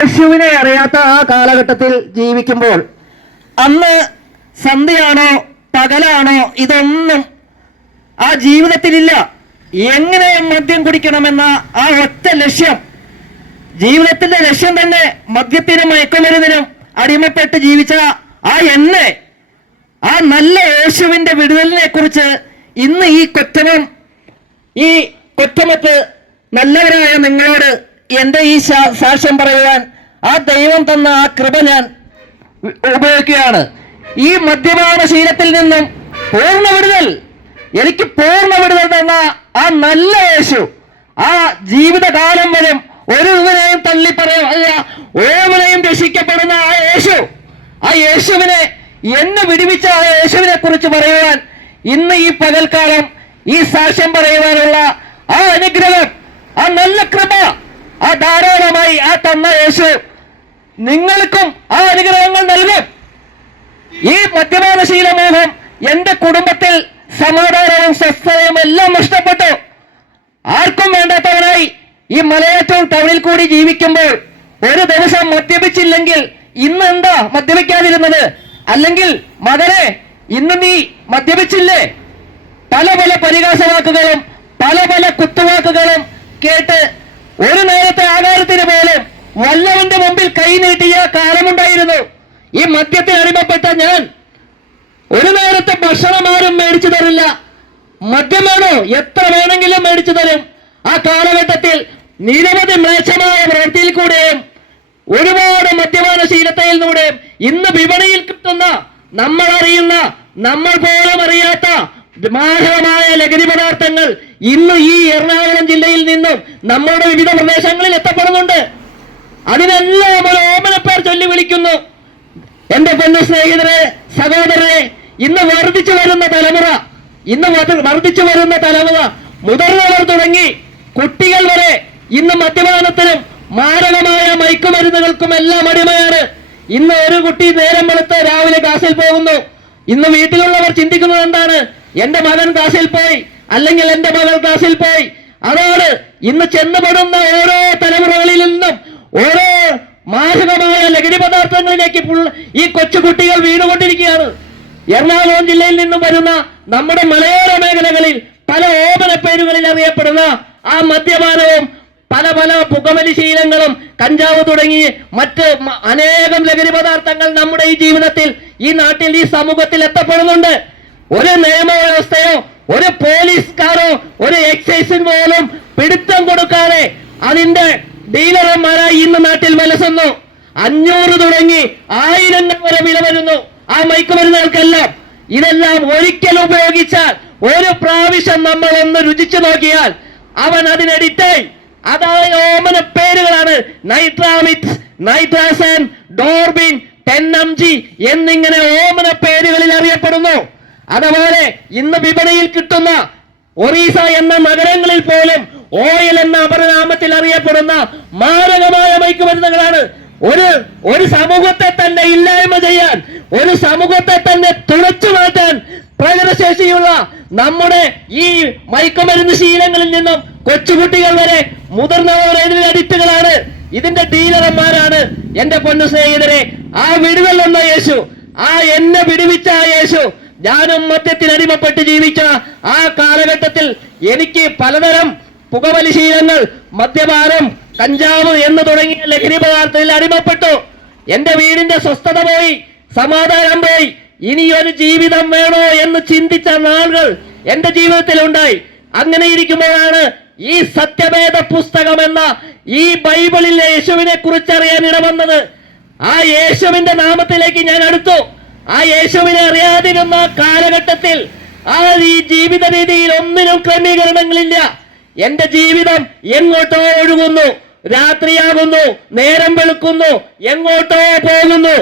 യേശുവിനെ അറിയാത്ത ആ കാലഘട്ടത്തിൽ ജീവിക്കുമ്പോൾ അന്ന് സന്ധ്യയാണോ പകലാണോ ഇതൊന്നും ആ ജീവിതത്തിലില്ല. എങ്ങനെ മദ്യം കുടിക്കണമെന്ന ആ ഒറ്റ ലക്ഷ്യം ജീവിതത്തിന്റെ ലക്ഷ്യം തന്നെ മദ്യത്തിനും മയക്കുമരുന്നിനും അടിമപ്പെട്ട് ജീവിച്ച ആ എന്നെ ആ നല്ല യേശുവിന്റെ വിടുതലിനെ കുറിച്ച് ഇന്ന് ഈ കൊറ്റനം ഈ കൊറ്റമത്ത് നല്ലവരായ നിങ്ങളോട് എന്റെ ഈ സാക്ഷ്യം പറയുവാൻ ആ ദൈവം തന്ന ആ കൃപ ഞാൻ ഉപയോഗിക്കുകയാണ്. ഈ മദ്യപാന ശീലത്തിൽ നിന്നും പൂർണ വിടുതൽ എനിക്ക് പൂർണ വിടുതൽ തന്ന ആ നല്ല യേശു ആ ജീവിതകാലം വരും ഒരു ഇതിനെയും തള്ളി പറയാ ഓമനെയും രക്ഷിക്കപ്പെടുന്ന ആ യേശു ആ യേശുവിനെ എന്നെ വിടുവിച്ച ആ യേശുവിനെ കുറിച്ച് പറയുവാൻ ഇന്ന് ഈ പകൽക്കാലം ഈ സാക്ഷ്യം പറയുവാനുള്ള ആ അനുഗ്രഹം ആ നല്ല കൃപ ആ ധാരാളമായി ആ തന്ന യേശു നിങ്ങൾക്കും ആ അനുഗ്രഹങ്ങൾ നൽകും. ഈ മദ്യപാനശീല മോഹം എന്റെ കുടുംബത്തിൽ സമാധാനവും സ്വസ്ഥതയും എല്ലാം നഷ്ടപ്പെട്ടു. ആർക്കും വേണ്ടാത്തവനായി ഈ മലയാറ്റൂർ ടൗണിൽ കൂടി ജീവിക്കുമ്പോൾ ഒരു ദിവസം മദ്യപിച്ചില്ലെങ്കിൽ ഇന്ന് എന്താ മദ്യപിക്കാതിരുന്നത്? അല്ലെങ്കിൽ മകനെ ഇന്ന് നീ മദ്യപിച്ചില്ലേ? പല പല പരിഹാസവാക്കുകളും പല പല കുത്തുവാക്കുകളും കേട്ട് ഒരു നേരത്തെ ആകാരത്തിന് പോലും വല്ലവന്റെ മുമ്പിൽ കൈ നീട്ടിയ കാലമുണ്ടായിരുന്നു. ഈ മദ്യത്തിൽ അടിമപ്പെട്ട ഞാൻ ഒരു നേരത്തെ ഭക്ഷണം ആരും മേടിച്ചു തരില്ല. മദ്യമാണോ? എത്ര വേണമെങ്കിലും മേടിച്ചു തരും. ആ കാലഘട്ടത്തിൽ നിരവധി മ്ലേച്ഛമായ പ്രവൃത്തിയിൽ കൂടെയും ഒരുപാട് മദ്യപാന ശീലത്തയിലൂടെയും ഇന്ന് വിപണിയിൽ കിട്ടുന്ന നമ്മൾ അറിയുന്ന നമ്മൾ പോലും അറിയാത്ത മാരകമായ ലഹരി പദാർത്ഥങ്ങൾ ഇന്ന് ഈ എറണാകുളം ജില്ലയിൽ നിന്നും നമ്മുടെ വിവിധ പ്രദേശങ്ങളിൽ എത്തപ്പെടുന്നുണ്ട്. അതിനെല്ലാം ഒരു ഓമനപ്പേർ ചൊല്ലി വിളിക്കുന്നു. എന്റെ പൊന്നു സ്നേഹിതരെ സഹോദരരെ ഇന്ന് വർദ്ധിച്ചു വരുന്ന തലമുറ ഇന്ന് വർദ്ധിച്ചു വരുന്ന തലമുറ മുതിർന്നവർ തുടങ്ങി കുട്ടികൾ വരെ ഇന്ന് മദ്യപാനത്തിനും മാരകമായ മയക്കുമരുന്നുകൾക്കും എല്ലാം അടിമയാണ്. ഇന്ന് ഒരു കുട്ടി നേരം വെളുത്ത് രാവിലെ ക്ലാസ്സിൽ പോകുന്നു. ഇന്ന് വീട്ടിലുള്ളവർ ചിന്തിക്കുന്നത് എന്താണ്? എന്റെ മകൻ ക്ലാസ്സിൽ പോയി അല്ലെങ്കിൽ എന്റെ മകൾ ക്ലാസ്സിൽ പോയി. അതാണ് ഇന്ന് ചെന്നുപെടുന്ന ഓരോ തലമുറകളിൽ നിന്നും ഓരോ മാരകമായ ലഹരി പദാർത്ഥങ്ങളിലേക്ക് ഈ കൊച്ചുകുട്ടികൾ വീണുകൊണ്ടിരിക്കുകയാണ്. എറണാകുളം ജില്ലയിൽ നിന്നും വരുന്ന നമ്മുടെ മലയോര മേഖലകളിൽ പല ഓമന പേരുകളിൽ അറിയപ്പെടുന്ന ആ മദ്യപാനവും പല പല പുകമലി ശീലങ്ങളും കഞ്ചാവ് തുടങ്ങി മറ്റ് അനേകം ലഹരി പദാർത്ഥങ്ങൾ നമ്മുടെ ഈ ജീവിതത്തിൽ ഈ നാട്ടിൽ ഈ സമൂഹത്തിൽ എത്തപ്പെടുന്നുണ്ട്. ഒരു നിയമവ്യവസ്ഥയോ ഒരു പോലീസുകാരോ ഒരു എക്സൈസിന് പോലും പിടുത്തം കൊടുക്കാതെ അതിന്റെ ഡീലർമാരായി ഇന്ന് നാട്ടിൽ വിലസുന്നു. അഞ്ഞൂറ് തുടങ്ങി ആയിരങ്ങൾ വരെ വില വരുന്നു. ആ മയക്കുമരുന്നുകൾക്കെല്ലാം ഇതെല്ലാം ഒരിക്കൽ ഉപയോഗിച്ചാൽ ഒരു പ്രാവശ്യം നമ്മൾ ഒന്ന് രുചിച്ചു നോക്കിയാൽ അവൻ അതിനടിറ്റായി അതായത് ഓമന പേരുകളാണ് Nitramix Nitrasun Dorbin ten M G എന്നിങ്ങനെ ഓമന പേരുകളിൽ അറിയപ്പെടുന്നു. അതുപോലെ ഇന്ന് വിപണിയിൽ കിട്ടുന്ന ഒറീസ എന്ന നഗരങ്ങളിൽ പോലും ഓയിൽ എന്ന അപരനാമത്തിൽ അറിയപ്പെടുന്ന മാരകമായ മയക്കുമരുന്നുകളാണ്. ഒരു ഒരു സമൂഹത്തെ തന്നെ ഇല്ലായ്മ ചെയ്യാൻ ഒരു സമൂഹത്തെ തന്നെ തുളച്ചു മാറ്റാൻ പ്രകടശേഷിയുള്ള നമ്മുടെ ഈ മയക്കുമരുന്ന് ശീലങ്ങളിൽ നിന്നും കൊച്ചുകുട്ടികൾ വരെ മുതിർന്നവർ ഇതിൽ അഡിക്റ്റുകളാണ്. ഇതിന്റെ ഡീലർമാരാണ് എന്റെ പൊന്നു സ്നേഹിതരെ. ആ വിടുതൽ എന്ന യേശു ആ എന്നെ വിടുവിച്ച ആ യേശു ഞാനും മദ്യത്തിൽ അടിമപ്പെട്ട് ജീവിച്ച ആ കാലഘട്ടത്തിൽ എനിക്ക് പലതരം പുകവലി ശീലങ്ങൾ മദ്യപാനം കഞ്ചാവ് എന്ന് തുടങ്ങിയ ലഹരി പദാർത്ഥത്തിൽ അടിമപ്പെട്ടു. എന്റെ വീടിന്റെ സ്വസ്ഥത പോയി സമാധാനം പോയി ഇനിയൊരു ജീവിതം വേണോ എന്ന് ചിന്തിച്ച നാളുകൾ എന്റെ ജീവിതത്തിൽ ഉണ്ടായി അങ്ങനെ ഇരിക്കുമ്പോഴാണ് ഈ സത്യവേദ പുസ്തകം എന്ന ഈ ബൈബിളിലെ യേശുവിനെ കുറിച്ചറിയാൻ ഇടവന്നത് ആ യേശുവിന്റെ നാമത്തിലേക്ക് ഞാൻ അടുത്തു. ആ യേശുവിനെ അറിയാതിരുന്ന കാലഘട്ടത്തിൽ ആ ഈ ജീവിത രീതിയിൽ ഒന്നിനും ക്രമീകരണങ്ങളില്ല. എന്റെ ജീവിതം എങ്ങോട്ടോ ഒഴുകുന്നു. രാത്രിയാകുന്നു നേരം വെളുക്കുന്നു എങ്ങോട്ടോ പോകുന്നു.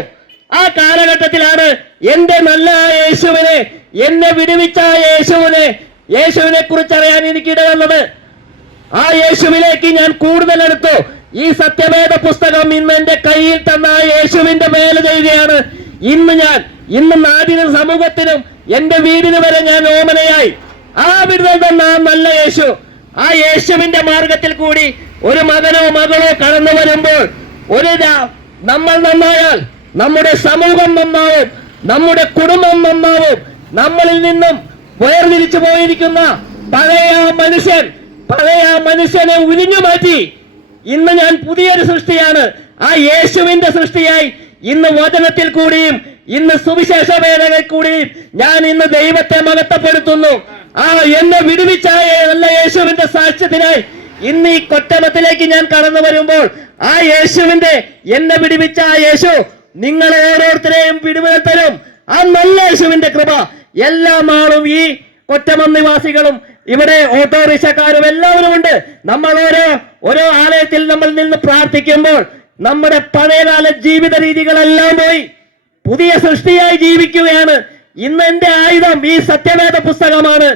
ആ കാലഘട്ടത്തിലാണ് എന്റെ നല്ല യേശുവിനെ എന്നെ വിടുവിച്ച യേശുവിനെ യേശുവിനെ കുറിച്ച് അറിയാൻ എനിക്ക് ഇടവന്നത് ആ യേശുവിലേക്ക് ഞാൻ കൂടുതൽ എടുത്തു. ഈ സത്യവേദ പുസ്തകം ഇന്ന് എന്റെ കയ്യിൽ തന്ന ആ യേശുവിന്റെ മേലെ ചെയ്യുകയാണ് ഇന്ന് ഞാൻ ഇന്ന് നാടിനും സമൂഹത്തിനും എന്റെ വീടിന് വരെ ഞാൻ ഓമനയായി. ആ വിടുതൽ തന്ന നല്ല യേശു. ആ യേശുവിന്റെ മാർഗത്തിൽ കൂടി ഒരു മകനോ മകളോ കടന്നു വരുമ്പോൾ ഒരു നമ്മൾ നന്നായാൽ നമ്മുടെ സമൂഹം നന്നാവും നമ്മുടെ കുടുംബം നന്നാവും നമ്മളിൽ നിന്നും വേർതിരിച്ചു പോയിരിക്കുന്ന പഴയ മനുഷ്യൻ പഴയ മനുഷ്യനെ ഉരിഞ്ഞു മാറ്റി. ഇന്ന് ഞാൻ പുതിയൊരു സൃഷ്ടിയാണ്. ആ യേശുവിന്റെ സൃഷ്ടിയായി ഇന്ന് വചനത്തിൽ കൂടിയും ഇന്ന് സുവിശേഷ വേദനയിൽ കൂടിയും ഞാൻ ഇന്ന് ദൈവത്തെ മഹത്വപ്പെടുത്തുന്നു. ആ എന്നെ വിടുവിച്ച നല്ല യേശുവിന്റെ സാക്ഷ്യത്തിനായി ഇന്ന് ഈ കൊറ്റമത്തിലേക്ക് ഞാൻ കടന്നു വരുമ്പോൾ ആ യേശുവിന്റെ എന്നെ വിടുവിച്ച ആ യേശു നിങ്ങളെ ഓരോരുത്തരെയും വിടുതൽ തരും. ആ നല്ല യേശുവിന്റെ കൃപ എല്ലാ ആളും ഈ കൊറ്റമം നിവാസികളും ഇവിടെ ഓട്ടോറിക്ഷക്കാരും എല്ലാവരും ഉണ്ട്. നമ്മൾ ഓരോ ഓരോ ആലയത്തിൽ നമ്മൾ നിന്ന് പ്രാർത്ഥിക്കുമ്പോൾ നമ്മുടെ പഴയകാല ജീവിത രീതികളെല്ലാം പോയി. പുതിയ സൃഷ്ടിയായി ജീവിക്കുകയാണ്. ഇന്ന് എന്റെ ആയുധം ഈ സത്യവേദ പുസ്തകമാണ്.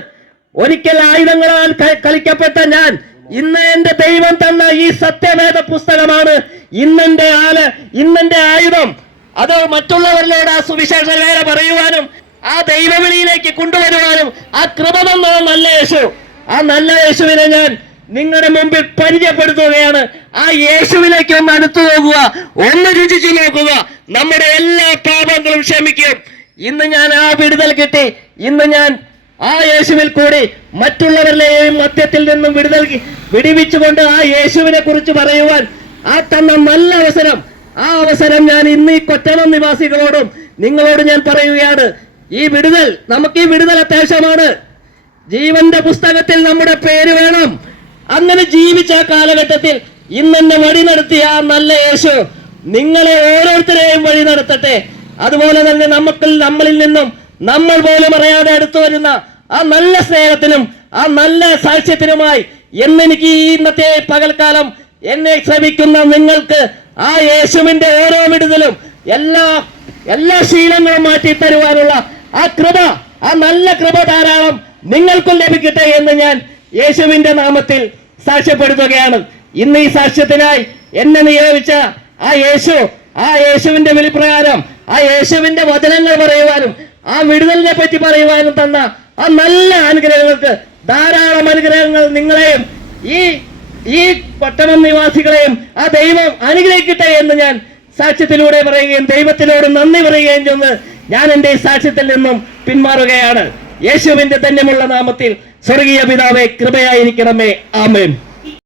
ഒരിക്കൽ ആയുധങ്ങളാൽ കളിക്കപ്പെട്ട ഞാൻ ഇന്ന് എന്റെ ദൈവം തന്ന ഈ സത്യവേദ പുസ്തകമാണ് ഇന്നെന്റെ ആൽ ഇന്നെന്റെ ആയുധം. അത് മറ്റുള്ളവരിലോട് ആ സുവിശേഷ വേല പറയുവാനും ആ ദൈവവിളിയിലേക്ക് കൊണ്ടുവരുവാനും ആ കൃപ തന്ന നല്ല യേശു. ആ നല്ല യേശുവിനെ ഞാൻ നിങ്ങളുടെ മുമ്പിൽ പരിചയപ്പെടുത്തുകയാണ്. ആ യേശുവിലേക്ക് ഒന്ന് അടുത്തു നോക്കുക ഒന്ന് രുചിച്ചു നോക്കുക. നമ്മുടെ എല്ലാ പാപങ്ങളും ക്ഷമിക്കും. ഇന്ന് ഞാൻ ആ വിടുതൽ കിട്ടി. ഇന്ന് ഞാൻ ആ യേശുവിൽ കൂടി മറ്റുള്ളവരിലെയും മധ്യത്തിൽ നിന്നും വിടുതൽ വിടിവിച്ചുകൊണ്ട് ആ യേശുവിനെ കുറിച്ച് പറയുവാൻ ആ തന്ന നല്ല അവസരം. ആ അവസരം ഞാൻ ഇന്ന് ഈ കൊറ്റണം നിവാസികളോടും നിങ്ങളോട് ഞാൻ പറയുകയാണ്. ഈ വിടുതൽ നമുക്ക് ഈ വിടുതൽ അത്യാവശ്യമാണ്. ജീവന്റെ പുസ്തകത്തിൽ നമ്മുടെ പേര് വേണം. അങ്ങനെ ജീവിച്ച ആ കാലഘട്ടത്തിൽ ഇന്ന് എന്നെ വഴി നടത്തിയ ആ നല്ല യേശു നിങ്ങളെ ഓരോരുത്തരെയും വഴി നടത്തട്ടെ. അതുപോലെ തന്നെ നമുക്ക് നമ്മളിൽ നിന്നും നമ്മൾ പോലും അറിയാതെ അടുത്തു വരുന്ന ആ നല്ല സ്നേഹത്തിനും ആ നല്ല സാക്ഷ്യത്തിനുമായി എന്നെനിക്ക് ഈ ഇന്നത്തെ പകൽക്കാലം എന്നെ ശ്രമിക്കുന്ന നിങ്ങൾക്ക് ആ യേശുവിന്റെ ഓരോ വിടുതലും എല്ലാ എല്ലാ ശീലങ്ങളും മാറ്റി തരുവാനുള്ള ആ കൃപ ആ നല്ല കൃപ ധാരാളം നിങ്ങൾക്കും ലഭിക്കട്ടെ എന്ന് ഞാൻ യേശുവിന്റെ നാമത്തിൽ സാക്ഷ്യപ്പെടുത്തുകയാണ്. ഇന്ന് ഈ സാക്ഷ്യത്തിനായി എന്നെ നിയോഗിച്ച ആ യേശു ആ യേശുവിന്റെ വിളിപ്രകാരം ആ യേശുവിന്റെ വചനങ്ങൾ പറയുവാനും ആ വിടുതലിനെ പറ്റി പറയുവാനും തന്ന ആ നല്ല അനുഗ്രഹങ്ങൾക്ക് ധാരാളം അനുഗ്രഹങ്ങൾ നിങ്ങളെയും ഈ ഈ പട്ടണം നിവാസികളെയും ആ ദൈവം അനുഗ്രഹിക്കട്ടെ എന്ന് ഞാൻ സാക്ഷ്യത്തിലൂടെ പറയുകയും ദൈവത്തിനോട് നന്ദി പറയുകയും ചെന്ന് ഞാൻ എന്റെ ഈ സാക്ഷ്യത്തിൽ നിന്നും പിന്മാറുകയാണ്. യേശുവിന്റെ ധന്യമുള്ള നാമത്തിൽ സ്വർഗീയ പിതാവെ കൃപയായിരിക്കണമേ. ആമേൻ.